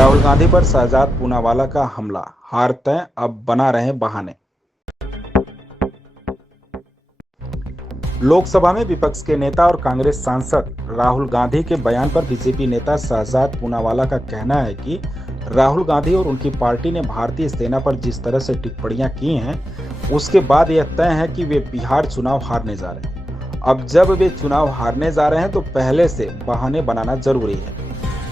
राहुल गांधी पर शहजाद पूनावाला का हमला, हार तय, अब बना रहे बहाने। लोकसभा में विपक्ष के नेता और कांग्रेस सांसद राहुल गांधी के बयान पर बीजेपी नेता शहजाद पूनावाला का कहना है कि राहुल गांधी और उनकी पार्टी ने भारतीय सेना पर जिस तरह से टिप्पणियां की हैं, उसके बाद यह तय है कि वे बिहार चुनाव हारने जा रहे हैं। अब जब वे चुनाव हारने जा रहे हैं तो पहले से बहाने बनाना जरूरी है।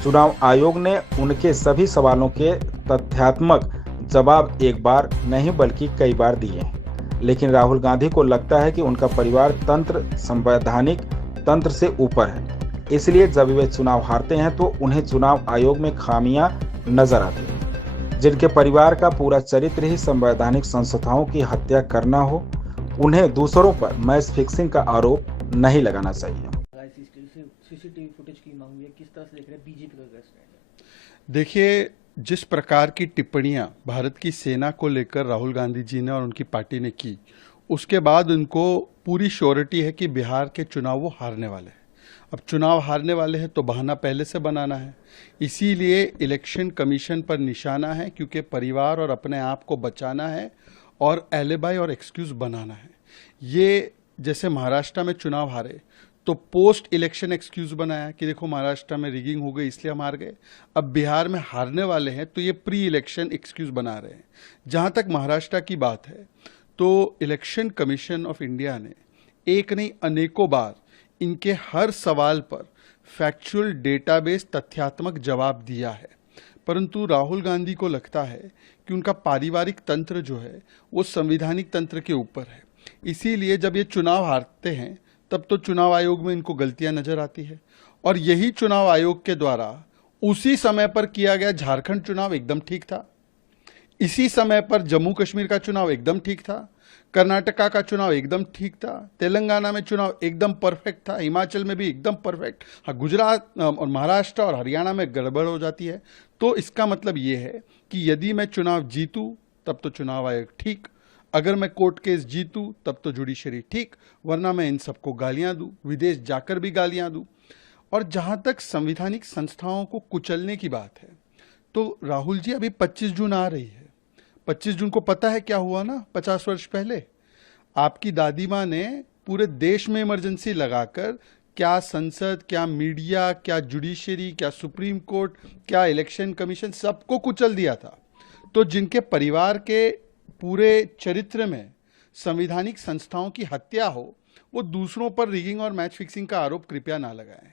चुनाव आयोग ने उनके सभी सवालों के तथ्यात्मक जवाब एक बार नहीं बल्कि कई बार दिए हैं, लेकिन राहुल गांधी को लगता है कि उनका परिवार तंत्र संवैधानिक तंत्र से ऊपर है। इसलिए जब वे चुनाव हारते हैं तो उन्हें चुनाव आयोग में खामियां नजर आती हैं। जिनके परिवार का पूरा चरित्र ही संवैधानिक संस्थाओं की हत्या करना हो, उन्हें दूसरों पर मैच फिक्सिंग का आरोप नहीं लगाना चाहिए। सीसीटीवी फुटेज की मांग हुई है, किस तरह से देख रहे हैं बीजेपी का क्या स्टैंड है? देखिए, जिस प्रकार की टिप्पणियां भारत की सेना को लेकर राहुल गांधी जी ने और उनकी पार्टी ने की, उसके बाद उनको पूरी श्योरिटी है कि बिहार के चुनाव वो हारने वाले हैं। अब चुनाव हारने वाले हैं तो बहाना पहले से बनाना है, इसीलिए इलेक्शन कमीशन पर निशाना है, क्योंकि परिवार और अपने आप को बचाना है और एलिबाई और एक्सक्यूज बनाना है। ये जैसे महाराष्ट्र में चुनाव हारे तो पोस्ट इलेक्शन एक्सक्यूज बनाया कि देखो महाराष्ट्र में रिगिंग हो गई इसलिए हम हार गए। अब बिहार में हारने वाले हैं तो ये प्री इलेक्शन एक्सक्यूज बना रहे हैं। जहां तक महाराष्ट्र की बात है तो इलेक्शन कमीशन ऑफ इंडिया ने एक नहीं अनेकों बार इनके हर सवाल पर फैक्चुअल डेटाबेस तथ्यात्मक जवाब दिया है, परंतु राहुल गांधी को लगता है कि उनका पारिवारिक तंत्र जो है वो संवैधानिक तंत्र के ऊपर है। इसीलिए जब ये चुनाव हारते हैं तब तो चुनाव आयोग में इनको गलतियां नजर आती है, और यही चुनाव आयोग के द्वारा उसी समय पर किया गया झारखंड चुनाव एकदम ठीक था, इसी समय पर जम्मू कश्मीर का चुनाव एकदम ठीक था, कर्नाटका का चुनाव एकदम ठीक था, तेलंगाना में चुनाव एकदम परफेक्ट था, हिमाचल में भी एकदम परफेक्ट। हाँ, गुजरात और महाराष्ट्र और हरियाणा में गड़बड़ हो जाती है। तो इसका मतलब ये है कि यदि मैं चुनाव जीतूं तब तो चुनाव आयोग ठीक, अगर मैं कोर्ट केस जीतूं तब तो जुडिशरी ठीक, वरना मैं इन सबको गालियां दूं, विदेश जाकर भी गालियां दूं। और जहां तक संवैधानिक संस्थाओं को कुचलने की बात है तो राहुल जी अभी 25 जून आ रही है। 25 जून को पता है क्या हुआ ना? 50 वर्ष पहले आपकी दादी माँ ने पूरे देश में इमरजेंसी लगाकर क्या संसद, क्या मीडिया, क्या जुडिशरी, क्या सुप्रीम कोर्ट, क्या इलेक्शन कमीशन, सबको कुचल दिया था। तो जिनके परिवार के पूरे चरित्र में संवैधानिक संस्थाओं की हत्या हो, वो दूसरों पर रिगिंग और मैच फिक्सिंग का आरोप कृपया ना लगाएं।